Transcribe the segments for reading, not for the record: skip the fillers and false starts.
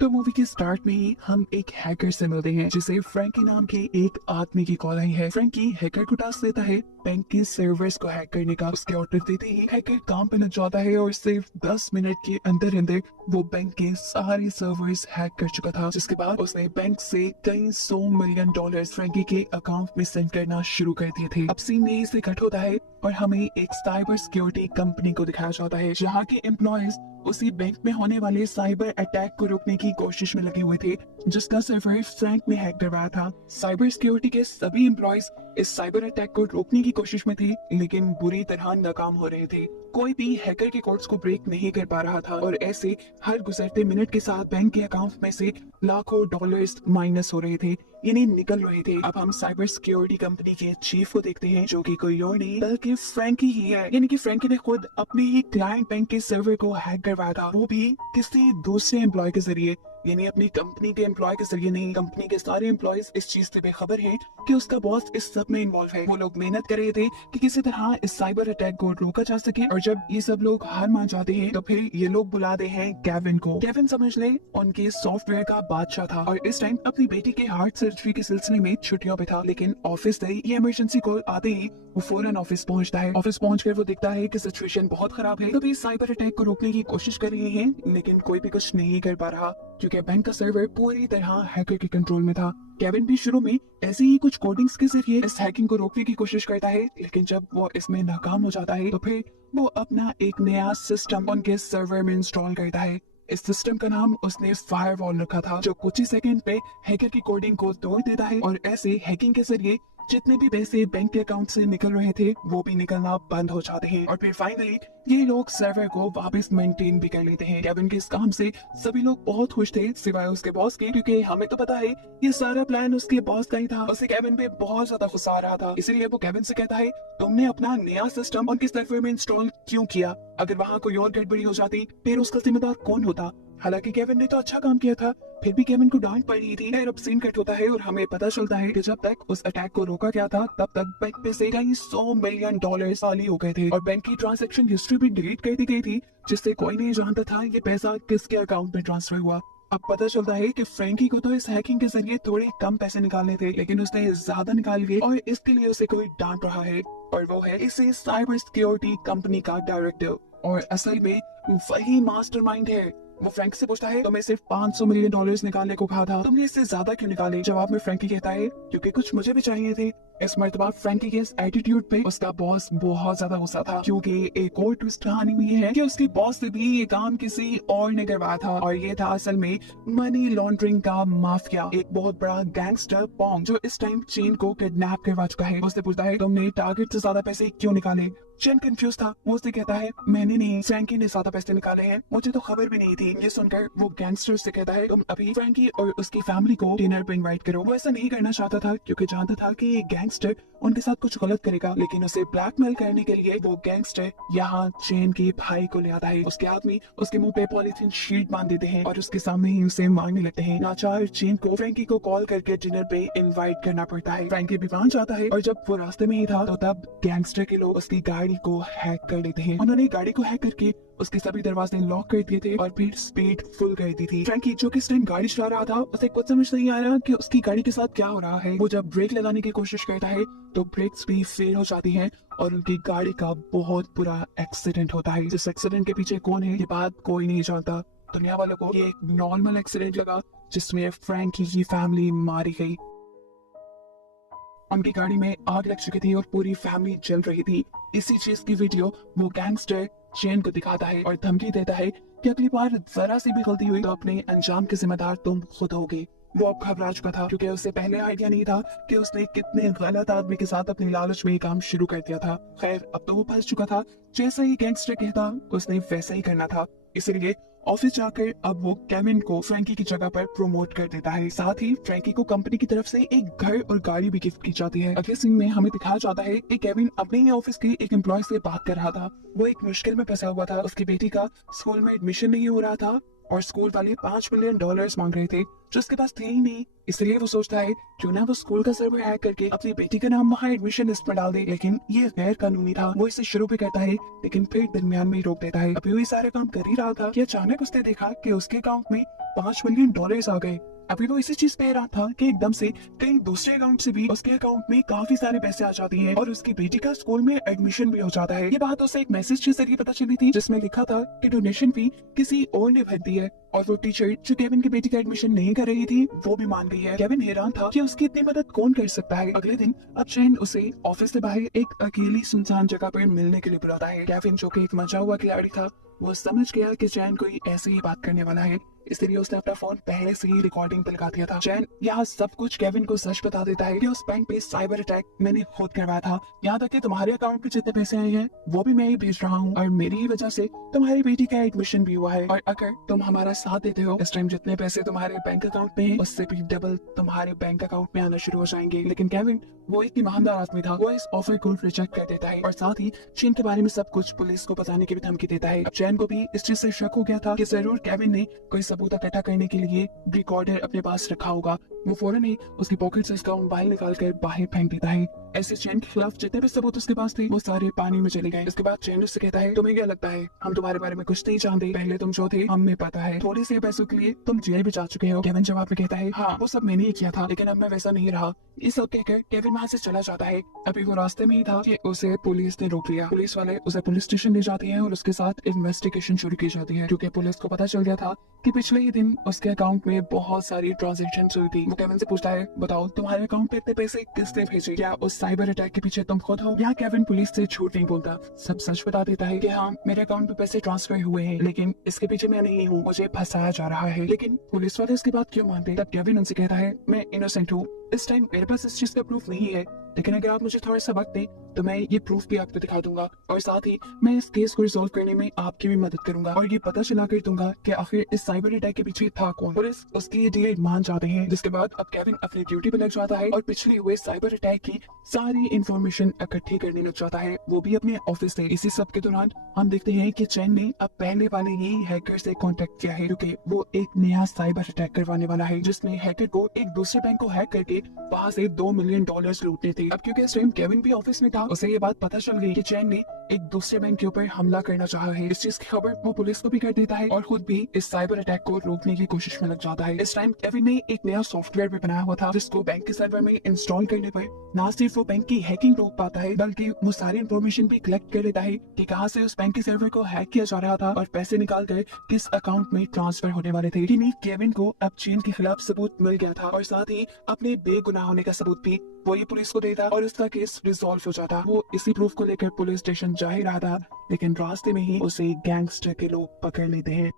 तो मूवी के स्टार्ट में ही हम एक हैकर से मिलते हैं जिसे फ्रैंकी नाम के एक आदमी की कॉल आई है। फ्रैंकी हैकर को टास्क देता है बैंक के सर्वर्स को हैक करने का। उसके ऑर्डर देते ही हैकर काम पे लग जाता है और सिर्फ 10 मिनट के अंदर अंदर वो बैंक के सारे सर्वर्स हैक कर चुका था, जिसके बाद उसने बैंक से कई $100 मिलियन फ्रैंकी के अकाउंट में सेंड करना शुरू कर दिए थे। अब सीन यही से कट होता है और हमें एक साइबर सिक्योरिटी कंपनी को दिखाया जाता है जहाँ के एम्प्लॉयज उसी बैंक में होने वाले साइबर अटैक को रोकने की कोशिश में लगे हुए थे, जिसका सर्वर फ्रैंक ने हैक करवाया था। साइबर सिक्योरिटी के सभी एम्प्लॉयज इस साइबर अटैक को रोकने की कोशिश में थे, लेकिन बुरी तरह नाकाम हो रहे थे। कोई भी हैकर के कोड्स को ब्रेक नहीं कर पा रहा था और ऐसे हर गुजरते मिनट के साथ बैंक के अकाउंट में से लाखों डॉलर्स माइनस हो रहे थे, यानी निकल रहे थे। अब हम साइबर सिक्योरिटी कंपनी के चीफ को देखते हैं, जो कि कोई और नहीं बल्कि फ्रैंकी ही है। यानी कि फ्रैंकी ने खुद अपने ही क्लाइंट बैंक के सर्वर को हैक करवाया था, वो भी किसी दूसरे एम्प्लॉय के जरिए, यानी अपनी कंपनी के एम्प्लॉय के जरिए नहीं। कंपनी के सारे एम्प्लॉयज इस चीज से बेखबर हैं कि उसका बॉस इस सब में इन्वॉल्व है। वो लोग मेहनत कर रहे थे कि किसी तरह इस साइबर अटैक को रोका जा सके, और जब ये सब लोग हार मान जाते हैं तो फिर ये लोग बुलाते हैं केविन को। केविन समझ ले उनके सॉफ्टवेयर का बादशाह था और इस टाइम अपनी बेटी के हार्ट सर्जरी के सिलसिले में छुट्टियों पे था। लेकिन ऑफिस से ये इमरजेंसी कॉल आते ही वो फौरन ऑफिस पहुंचता है। ऑफिस पहुंचकर वो देखता है कि सिचुएशन बहुत खराब है। तभी साइबर अटैक को रोकने की कोशिश कर रहे हैं, लेकिन कोई भी कुछ नहीं कर पा रहा क्योंकि बैंक का सर्वर पूरी तरह हैकर के कंट्रोल में था। केविन भी शुरू में ऐसे ही कुछ कोडिंग्स के जरिए इस हैकिंग को रोकने की कोशिश करता है, लेकिन जब वो इसमें नाकाम हो जाता है तो फिर वो अपना एक नया सिस्टम उनके सर्वर में इंस्टॉल करता है। इस सिस्टम का नाम उसने फायरवॉल रखा था, जो कुछ ही सेकंड पे हैकर की कोडिंग को तोड़ देता है और ऐसे हैकिंग के जरिए जितने भी पैसे बैंक के अकाउंट से निकल रहे थे वो भी निकलना बंद हो जाते हैं और फिर फाइनली ये लोग सर्वर को वापस मेंटेन भी कर लेते हैं। केविन के इस काम से सभी लोग बहुत खुश थे सिवाय उसके बॉस के, क्योंकि हमें तो पता है ये सारा प्लान उसके बॉस का ही था। उसे केविन पे बहुत ज्यादा गुस्सा आ रहा था, इसीलिए वो केविन से कहता है तुमने अपना नया सिस्टम उनके सर्वर में इंस्टॉल क्यों किया? अगर वहाँ कोई और गड़बड़ी हो जाती फिर उसका जिम्मेदार कौन होता? हालांकि केविन ने तो अच्छा काम किया था, फिर भी केविन को डांट पड़ रही थी। अब सीन कट होता है और हमें पता चलता है कि जब तक उस अटैक को रोका गया था तब तक बैंक पे से कई $100 मिलियन खाली हो गए थे और बैंक की ट्रांजैक्शन हिस्ट्री भी डिलीट कर दी गई थी, जिससे कोई नहीं जानता था ये पैसा किसके अकाउंट में ट्रांसफर हुआ। अब पता चलता है कि फ्रैंकी को तो इस हैकिंग के जरिए थोड़े कम पैसे निकालने थे, लेकिन उसने ज्यादा निकाल लिए और इसके लिए उसे कोई डांट रहा है, और वो है इसे साइबर सिक्योरिटी कंपनी का डायरेक्टर, और असल में वही मास्टरमाइंड है। वो फ्रैंक से पूछता है तुम्हें सिर्फ $500 मिलियन निकालने को कहा था, तुमने इससे ज्यादा क्यों निकाले? जवाब में फ्रैंकी कहता है क्योंकि कुछ मुझे भी चाहिए थे। इस मर्तबा फ्रैंकी के इस एटीट्यूड पे उसका बॉस बहुत ज्यादा गुस्सा था, क्योंकि एक और ट्विस्ट कहानी में ये है कि उसके बॉस से भी ये काम किसी और ने करवाया था, और ये था असल में मनी लॉन्ड्रिंग का माफिया, एक बहुत बड़ा गैंगस्टर पॉन्ग जो इस टाइम चेन को किडनैप करवा चुका है। उससे पूछता है तुमने टारगेट से ज्यादा पैसे क्यों निकाले? चेन कंफ्यूज था, वो उससे कहता है मैंने नहीं, फ्रैंकी ने ज्यादा पैसे निकाले हैं, मुझे तो खबर भी नहीं थी। ये सुनकर वो गैंगस्टर से कहता है तुम अभी फ्रैंकी और उसकी फैमिली को डिनर पे इनवाइट करो। वो ऐसा नहीं करना चाहता था क्योंकि जानता था कि ये गैंगस्टर उनके साथ कुछ गलत करेगा, लेकिन उसे ब्लैकमेल करने के लिए वो गैंगस्टर यहाँ चेन के भाई को ले आता है। उसके आदमी उसके मुंह पे पॉलिथीन शीट बांध देते हैं और उसके सामने ही उसे मारने लगते हैं। लाचार चेन को फ्रैंकी को कॉल करके डिनर पे इनवाइट करना पड़ता है। फ्रैंकी भी वहां जाता है और जब वो रास्ते में ही था तो तब गैंगस्टर के लोग उसकी गाड़ी को हैक कर लेते हैं। उन्होंने गाड़ी को हैक करके उसके सभी दरवाजे लॉक कर दिए थे और फिर स्पीड फुल कर दी थी। फ्रैंकी जो कि इस टाइम गाड़ी चला रहा था उसे कुछ समझ नहीं आ रहा कि उसकी गाड़ी के साथ क्या हो रहा है। वो जब ब्रेक लगाने की कोशिश करता है तो ब्रेक्स भी फेल हो जाती हैं और उनकी गाड़ी का बहुत बुरा एक्सीडेंट होता है। जिस एक्सीडेंट के पीछे कौन है ये बात कोई नहीं जानता। दुनिया वालों को ये एक नॉर्मल एक्सीडेंट लगा जिसमें फ्रैंकी की फैमिली मारी गई। उनकी गाड़ी में आग लग चुकी थी और पूरी फैमिली जल रही थी। इसी चीज की वीडियो वो गैंगस्टर चेन को दिखाता है और धमकी देता है कि अगली बार जरा सी भी गलती हुई तो अपने अंजाम के जिम्मेदार तुम खुद होगे। वो अब घबरा चुका था क्योंकि उसे पहले आइडिया नहीं था कि उसने कितने गलत आदमी के साथ अपनी लालच में ये काम शुरू कर दिया था। खैर अब तो वो फंस चुका था, जैसा ही गैंगस्टर कहता उसने वैसा ही करना था। इसलिए ऑफिस जाकर अब वो केविन को फ्रैंकी की जगह पर प्रमोट कर देता है। साथ ही फ्रैंकी को कंपनी की तरफ से एक घर और गाड़ी भी गिफ्ट की जाती है। अगले सीन में हमें दिखाया जाता है कि केविन अपने ही ऑफिस के एक एम्प्लॉय से बात कर रहा था। वो एक मुश्किल में फंसा हुआ था, उसकी बेटी का स्कूल में एडमिशन नहीं हो रहा था और स्कूल वाले $5 मिलियन मांग रहे थे जो उसके पास थे ही नहीं। इसलिए वो सोचता है क्यों ना वो स्कूल का सर्वर हैक करके अपनी बेटी का नाम वहाँ एडमिशन लिस्ट में डाल दे। लेकिन ये गैर कानूनी था। वो इसे शुरू भी करता है लेकिन फिर दरमियान में ही रोक देता है। अभी वो ये सारा काम कर ही रहा था कि अचानक उसने देखा कि उसके अकाउंट में $5 मिलियन आ गए। अभी वो इसी चीज पे हैरान था कि एकदम से कई दूसरे अकाउंट से भी उसके अकाउंट में काफी सारे पैसे आ जाते हैं और उसकी बेटी का स्कूल में एडमिशन भी हो जाता है। ये बात उसे एक मैसेज के जरिए पता चली थी जिसमें लिखा था कि डोनेशन फी किसी और ने भर दी है और वो टीचर जो केविन की बेटी का एडमिशन नहीं कर रही थी वो भी मान गई है। केविन हैरान था कि उसकी इतनी मदद कौन कर सकता है। अगले दिन अब चैन उसे ऑफिस से बाहर एक अकेली सुनसान जगह पर मिलने के लिए बुलाता है। केविन जो कि एक मचा हुआ खिलाड़ी था वो समझ गया कि चैन कोई ऐसे ही बात करने वाला है, इसलिए उसने अपना फोन पहले से ही रिकॉर्डिंग पे लगा दिया था। चैन यहाँ सब कुछ केविन को सच बता देता है कि उस बैंक पे साइबर अटैक मैंने खुद करवाया था। यहाँ तक कि तुम्हारे अकाउंट पे जितने पैसे आए हैं वो भी मैं ही भेज रहा हूँ और मेरी ही वजह से तुम्हारी बेटी का एडमिशन भी हुआ है। और अगर तुम हमारा साथ देते हो इस टाइम जितने पैसे तुम्हारे बैंक अकाउंट में है उससे भी डबल तुम्हारे बैंक अकाउंट में आना शुरू हो जाएंगे। लेकिन केविन वो एक ईमानदार आदमी था। वो इस ऑफर को रिजेक्ट कर देता है और साथ ही चैन के बारे में सब कुछ पुलिस को बताने की भी धमकी देता है। अब चैन को भी इस चीज से शक हो गया था कि जरूर केविन ने कोई सबूत इकट्ठा करने के लिए रिकॉर्डर अपने पास रखा होगा। वो फौरन ही उसकी पॉकेट से उसका मोबाइल निकाल कर बाहर फेंक देता है। ऐसे चैन के खिलाफ जितने भी सबूत उसके पास थे वो सारे पानी में चले गए। इसके बाद चैन उससे कहता है तुम्हें क्या लगता है हम तुम्हारे बारे में कुछ नहीं जानते, पहले तुम जो थे हमें पता है, थोड़े से पैसों के लिए तुम जेल भी जा चुके हो। केविन जवाब में कहता है हाँ वो सब मैंने ही किया था लेकिन अब मैं वैसा नहीं रहा। ये सब कहकर केविन वहाँ से चला जाता है। अभी वो रास्ते में ही था कि उसे पुलिस ने रोक लिया। पुलिस वाले उसे पुलिस स्टेशन ले जाते हैं और उसके साथ इन्वेस्टिगेशन शुरू की जाती है क्योंकि पुलिस को पता चल गया था कि पिछले ही दिन उसके अकाउंट में बहुत सारी ट्रांजेक्शन हुई थी। वो केविन से पूछता है बताओ तुम्हारे अकाउंट पे इतने पैसे किसने भेजे, क्या उस साइबर अटैक के पीछे तुम खुद हो? यहाँ केविन पुलिस से झूठ नहीं बोलता, सब सच बता देता है कि हाँ मेरे अकाउंट में पैसे ट्रांसफर हुए हैं लेकिन इसके पीछे मैं नहीं हूँ, मुझे फंसाया जा रहा है। लेकिन पुलिस वाले इसकी बात क्यों मानते? तब केविन उनसे कहता है मैं इनोसेंट हूँ, इस टाइम मेरे पास इस चीज का प्रूफ नहीं है लेकिन अगर आप मुझे थोड़ा सा वक्त दें तो मैं ये प्रूफ भी आपको दिखा दूंगा और साथ ही मैं इस केस को रिजॉल्व करने में आपकी भी मदद करूंगा और ये पता चला कर दूंगा कि आखिर इस साइबर अटैक के पीछे था कौन। पुलिस उसकी ये डील मान जाते हैं जिसके बाद अब केविन अपनी ड्यूटी पे लग जाता है और पिछले हुए साइबर अटैक की सारी इंफॉर्मेशन इकट्ठी करने लग जाता है, वो भी अपने ऑफिस से। इसी सब के दौरान हम देखते हैं कि चैन ने अब पहले वाले ही हैकर से कॉन्टेक्ट किया है क्योंकि वो एक नया साइबर अटैक करवाने वाला है जिसमें हैकर को एक दूसरे बैंक को हैक करके वहाँ से $2 मिलियन लूटने थे। अब क्योंकि इस टाइम केविन भी ऑफिस में था उसे ये बात पता चल गई कि चैन ने एक दूसरे बैंक के ऊपर हमला करना चाहा है। इस चीज की खबर वो पुलिस को भी कर देता है और खुद भी इस साइबर अटैक को रोकने की कोशिश में लग जाता है। इस टाइम केविन ने एक नया सॉफ्टवेयर भी बनाया हुआ था जिसको बैंक के सर्वर में इंस्टॉल करने पर न सिर्फ वो बैंक की हैकिंग रोक पाता है बल्कि वो सारी इन्फॉर्मेशन भी कलेक्ट कर लेता है कि कहाँ से उस बैंक के सर्वर को हैक किया जा रहा था और पैसे निकाल कर किस अकाउंट में ट्रांसफर होने वाले थे। केविन को अब चैन के खिलाफ सबूत मिल गया था और साथ ही अपने बेगुनाह होने का सबूत भी वो ये पुलिस को देता और उसका केस रिजॉल्व हो जाता। वो इसी प्रूफ को लेकर पुलिस स्टेशन जा ही रहा था लेकिन रास्ते में ही उसे गैंगस्टर के लोग पकड़ लेते हैं।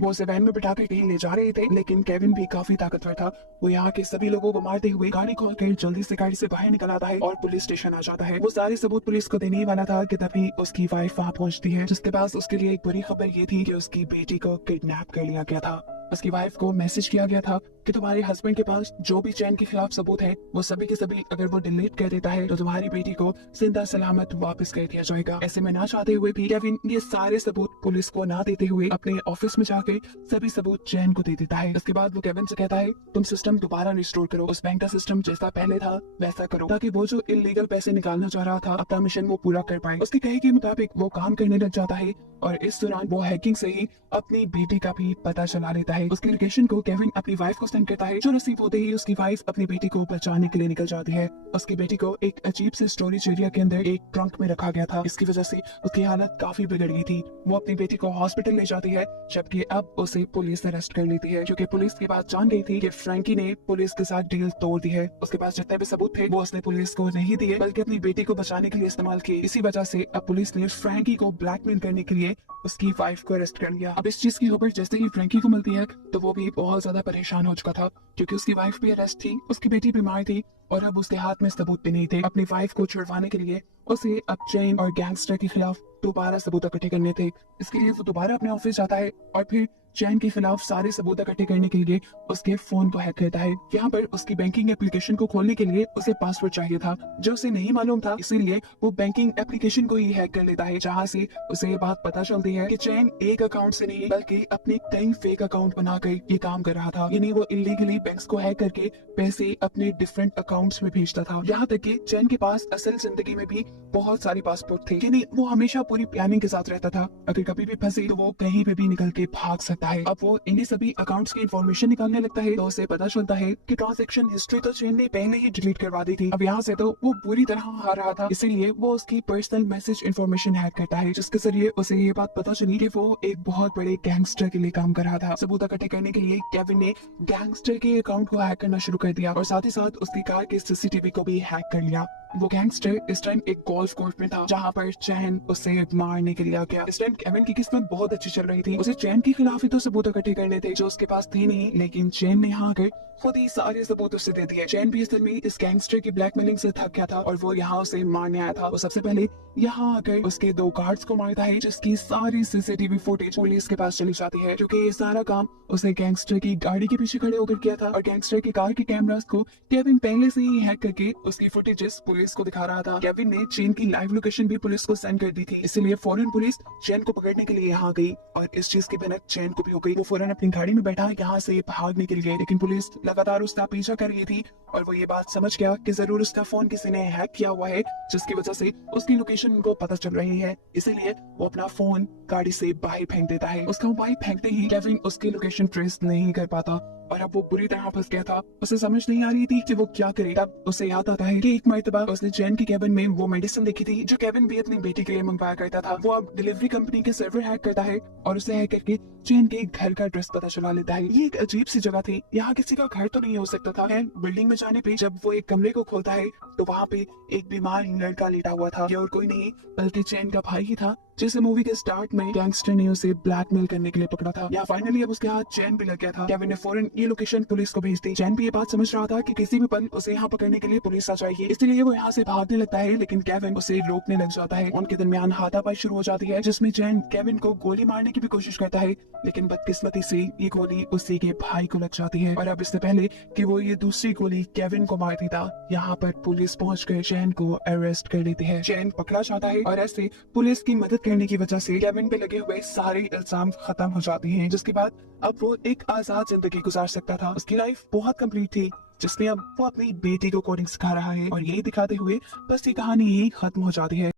वो उसे वैन में बिठाकर कहीं ले जा रहे थे लेकिन केविन भी काफी ताकतवर था। वो यहाँ के सभी लोगों को मारते हुए गाड़ी खोलकर जल्दी से गाड़ी से बाहर निकल आता है और पुलिस स्टेशन आ जाता है। वो सारे सबूत पुलिस को देने ही वाला था कि तभी उसकी वाइफ वहाँ पहुँचती है जिसके पास उसके लिए एक बुरी खबर ये थी कि उसकी बेटी को किडनैप कर लिया गया था। उसकी वाइफ को मैसेज किया गया था कि तुम्हारे हस्बैंड के पास जो भी चैन के खिलाफ सबूत है वो सभी के सभी अगर वो डिलीट कर देता है तो तुम्हारी बेटी को जिंदा सलामत वापस कर दिया जाएगा। ऐसे में ना चाहते हुए भी केविन ये सारे सबूत पुलिस को ना देते हुए अपने ऑफिस में जाकर सभी सबूत चैन को दे देता है। उसके बाद वो केविन से कहता है तुम सिस्टम दोबारा रिस्टोर करो, उस बैंक का सिस्टम जैसा पहले था वैसा करो ताकि वो जो इलीगल पैसे निकालना चाह रहा था अपना मिशन वो पूरा कर पाए। उसके कहे के मुताबिक वो काम करने लग जाता है और इस दौरान वो हैकिंग से ही अपनी बेटी का भी पता चला लेता है। उसकी लोकेशन को केविन अपनी वाइफ को सेंड करता है जो रिसीव होते ही उसकी वाइफ अपनी बेटी को बचाने के लिए निकल जाती है। उसकी बेटी को एक अजीब से स्टोरेज एरिया के अंदर एक ट्रंक में रखा गया था, इसकी वजह से उसकी हालत काफी बिगड़ गई थी। वो अपनी बेटी को हॉस्पिटल ले जाती है जबकि अब उसे पुलिस अरेस्ट कर लेती है क्योंकि पुलिस की बात जान गई थी कि फ्रैंकी ने पुलिस के साथ डील तोड़ दी है। उसके पास जितने भी सबूत थे वो उसने पुलिस को नहीं दिए बल्कि अपनी बेटी को बचाने के लिए इस्तेमाल किए। इसी वजह से अब पुलिस ने फ्रैंकी को ब्लैकमेल करने के लिए उसकी वाइफ को अरेस्ट कर लिया। अब इस चीज की खबर जैसे ही फ्रैंकी को मिलती है तो वो भी बहुत ज्यादा परेशान हो चुका था क्योंकि उसकी वाइफ भी अरेस्ट थी, उसकी बेटी बीमार थी और अब उसके हाथ में सबूत भी नहीं थे। अपनी वाइफ को छुड़वाने के लिए उसे अब चैन और गैंगस्टर के खिलाफ दोबारा सबूत इकट्ठे करने थे। इसके लिए वो दोबारा अपने ऑफिस जाता है और फिर चैन के खिलाफ सारे सबूत इकट्ठे करने के लिए उसके फोन को हैक करता है। यहाँ पर उसकी बैंकिंग एप्लीकेशन को खोलने के लिए उसे पासवर्ड चाहिए था जो उसे नहीं मालूम था, इसीलिए वो बैंकिंग एप्लीकेशन को ही हैक कर लेता है, जहाँ से उसे ये बात पता चलती है कि चैन एक अकाउंट से नहीं बल्कि अपने कई फेक अकाउंट बनाकर ये काम कर रहा था। यानी वो इलीगली बैंक्स को हैक करके पैसे अपने डिफरेंट अकाउंट्स में भेजता था। यहाँ तक कि चैन के पास असल जिंदगी में भी बहुत सारे पासपोर्ट थे, यानी वो हमेशा पूरी प्लानिंग के साथ रहता था। अगर कभी भी फंसे तो वो कहीं पे भी निकल के भाग सकता है। अब वो इन्हीं सभी अकाउंट्स की इंफॉर्मेशन निकालने लगता है तो उसे पता चलता है कि ट्रांजैक्शन हिस्ट्री तो चैन ने पहले ही डिलीट करवा दी थी। अब यहाँ से तो वो पूरी तरह हार रहा था, इसीलिए वो उसकी पर्सनल मैसेज इंफॉर्मेशन हैक करता है, जिसके जरिए उसे ये बात पता चली कि वो एक बहुत बड़े गैंगस्टर के लिए काम कर रहा था। सबूत इकट्ठे करने के लिए केविन ने गैंगस्टर के अकाउंट को हैक करना शुरू कर दिया और साथ ही साथ उसकी कार के सीसीटीवी को भी हैक कर लिया। वो गैंगस्टर इस टाइम एक गोल्फ कोर्स में था जहाँ पर चैन उसे मारने के लिए आ गया। इस टाइम केविन की किस्मत बहुत अच्छी चल रही थी, उसे चैन के खिलाफ ही तो सबूत इकट्ठे करने थे जो उसके पास थे नहीं, लेकिन चैन ने यहाँ आकर खुद ही सारे सबूत उसे दे दिए। चैन भी असल में इस गैंगस्टर की ब्लैकमेलिंग से थक गया था और वो यहाँ उसे मारने आया था। वो सबसे पहले यहाँ आकर उसके 2 गार्ड्स को मारता है, जिसकी सारी सीसीटीवी फुटेज पुलिस के पास चली जाती है, क्योंकि ये सारा काम उसे गैंगस्टर की गाड़ी के पीछे खड़े होकर किया था और गैंगस्टर की कार के कैमरास को केविन पहले से ही हैक करके उसकी फुटेजेस पुलिस को दिखा रहा था। केविन ने चैन की लाइव लोकेशन भी पुलिस को सेंड कर दी थी, इसलिए फौरन पुलिस चैन को पकड़ने के लिए यहाँ गई और इस चीज की भनक चैन को भी हो गई। वो फौरन अपनी गाड़ी में बैठा यहाँ से भागने के लिए, लेकिन पुलिस लगातार उसका पीछा कर रही थी और वो ये बात समझ गया कि जरूर उसका फोन किसी ने हैक किया हुआ है, जिसकी वजह से उसकी लोकेशन को पता चल रही है। इसीलिए वो अपना फोन गाड़ी से बाहर फेंक देता है। उसका मोबाइल फेंकते ही केविन उसकी लोकेशन ट्रेस नहीं कर पाता और अब वो पूरी तरह फंस गया था। उसे समझ नहीं आ रही थी कि वो क्या करे। तब उसे याद आता है कि एक मर्तबा उसने चैन की केबिन में वो मेडिसिन देखी थी जो केविन भी अपनी बेटी के लिए मंगवाया करता था। वो अब डिलीवरी कंपनी के सर्वर हैक करता है और उसे हैक करके चैन के घर का एड्रेस पता चला लेता है। ये एक अजीब सी जगह थी, यहाँ किसी का घर तो नहीं हो सकता था। बिल्डिंग में जाने पे जब वो एक कमरे को खोलता है तो वहाँ पे एक बीमार लड़का लेटा हुआ था। ये और कोई नहीं बल्कि चैन का भाई ही था, जिसे मूवी के स्टार्ट में गैंगस्टर ने उसे ब्लैकमेल करने के लिए पकड़ा था। या फाइनली अब उसके हाथ चैन भी लग गया था। केविन ने फौरन ये लोकेशन पुलिस को भेज दी। चैन भी ये बात समझ रहा था कि किसी भी पल उसे यहाँ पकड़ने के लिए पुलिस आ जाएगी, इसलिए वो यहाँ से भागने लगता है, लेकिन केविन उसे रोकने लग जाता है। उनके दरमियान हाथापाई शुरू हो जाती है, जिसमें चैन केविन को गोली मारने की भी कोशिश करता है, लेकिन बदकिस्मती से ये गोली उसी के भाई को लग जाती है। और अब इससे पहले कि वो ये दूसरी गोली केविन को मार देता, यहाँ पर पुलिस पहुंच कर चैन को अरेस्ट कर लेती है। चैन पकड़ा जाता है और ऐसे पुलिस की मदद करने की वजह से केविन पे लगे हुए सारे इल्जाम खत्म हो जाते हैं, जिसके बाद अब वो एक आजाद जिंदगी गुजार सकता था। उसकी लाइफ बहुत कंप्लीट थी, जिसमें अब वो अपनी बेटी को कोडिंग सिखा रहा है और यही दिखाते हुए बस ये कहानी यही खत्म हो जाती है।